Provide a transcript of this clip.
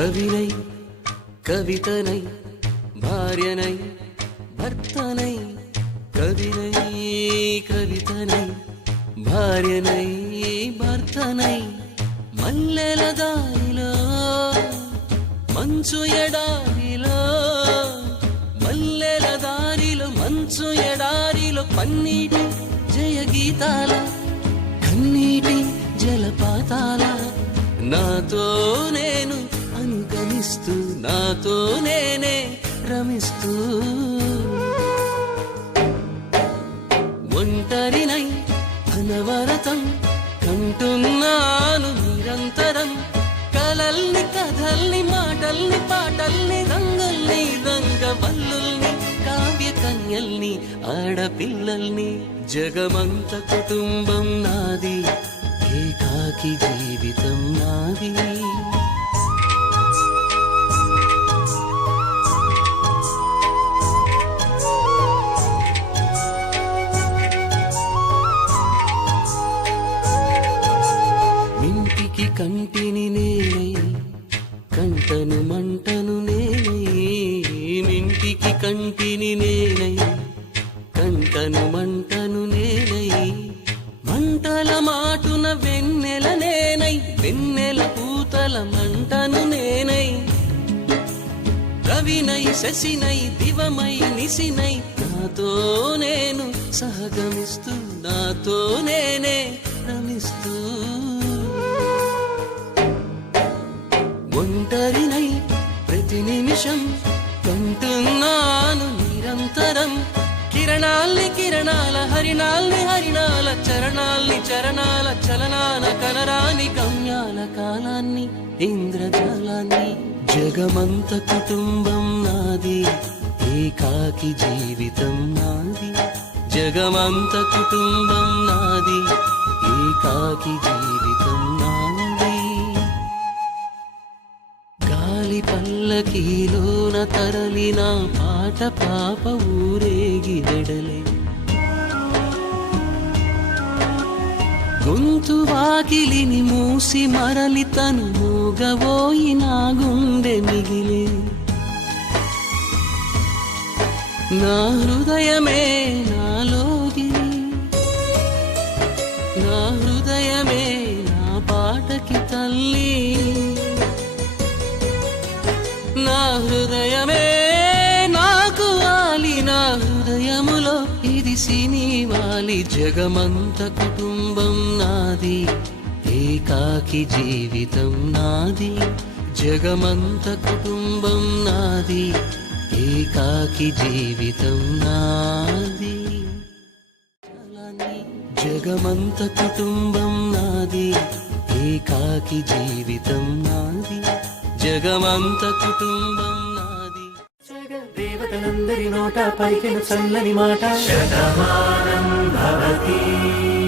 கவினை கவிதனை பாரியனை భర్తనై కవినై కవితనై భార్యనై భర్తనై మల్లెల దారిలో మంచు ఎడారిలో మల్లెల దారిలో మంచు ఎడారిలో పన్నీటి జయ గీతాల కన్నీటి జలపాతాల నాతో నేను అనుగమిస్తూ నాతో నేనే రమిస్తూ. ఒంటరినై అనవరతం కంటున్నాను నిరంతరం. కలల్ని కథల్ని మాటల్ని పాటల్ని రంగుల్ని రంగవల్లుల్ని కావ్య కన్యల్ని ఆడపిల్లల్ని జగమంత కుటుంబం నాది ఏకాకి జీవితం నాది. కంటికి కంటిని నేనై కంటను మంటను నేనై నింటికి కంటిని నేనై కంటను మంటను నేనై. మంటల మాటున వెన్నెల నేనై వెన్నెల పూతల మంటను నేనై. రవినై శశినై దివమై నిశినై నాతో నేను సహగమిస్తూ నాతో నేనే రమిస్తూ ఒంటరినై ప్రతి నిమిషం కంటున్నాను నిరంతరం. కిరణాల్ని కిరణాల హరిణాల్ని హరిణాల చరణాల్ని చరణాల చలనాల కలరాని గమ్యాల కాలాన్ని ఇంద్రజాలాన్ని జగమంత కుటుంబం నాది ఏకాకి జీవితం నాది జగమంత కుటుంబం నాది ఏకాకి పల్లకీలోన తరలిన పాట పాప ఊరేగిదెడలే గొంతు వాకిలిని మూసి మరలి తను మూగబోయి నా గుండె మిగిలే. నా హృదయమే నాలోగిలి నా హృదయమే నా పాటకి తల్లి. నా హృదయమే నాకు వాలి నా హృదయములో. ఇది సినివాలి జగమంత కుటుంబం నాది ఏకాకి జీవితం నాది. జగమంత కుటుంబం నాది ఏకాకి జీవితం నాది. జగమంత కుటుంబం నాది ఏకాకి జీవితం నాది. జగమంత కుటుంబం నాది. దేవతలందరి నోట పైకిన చల్లని మాట. శతమానం భవతి.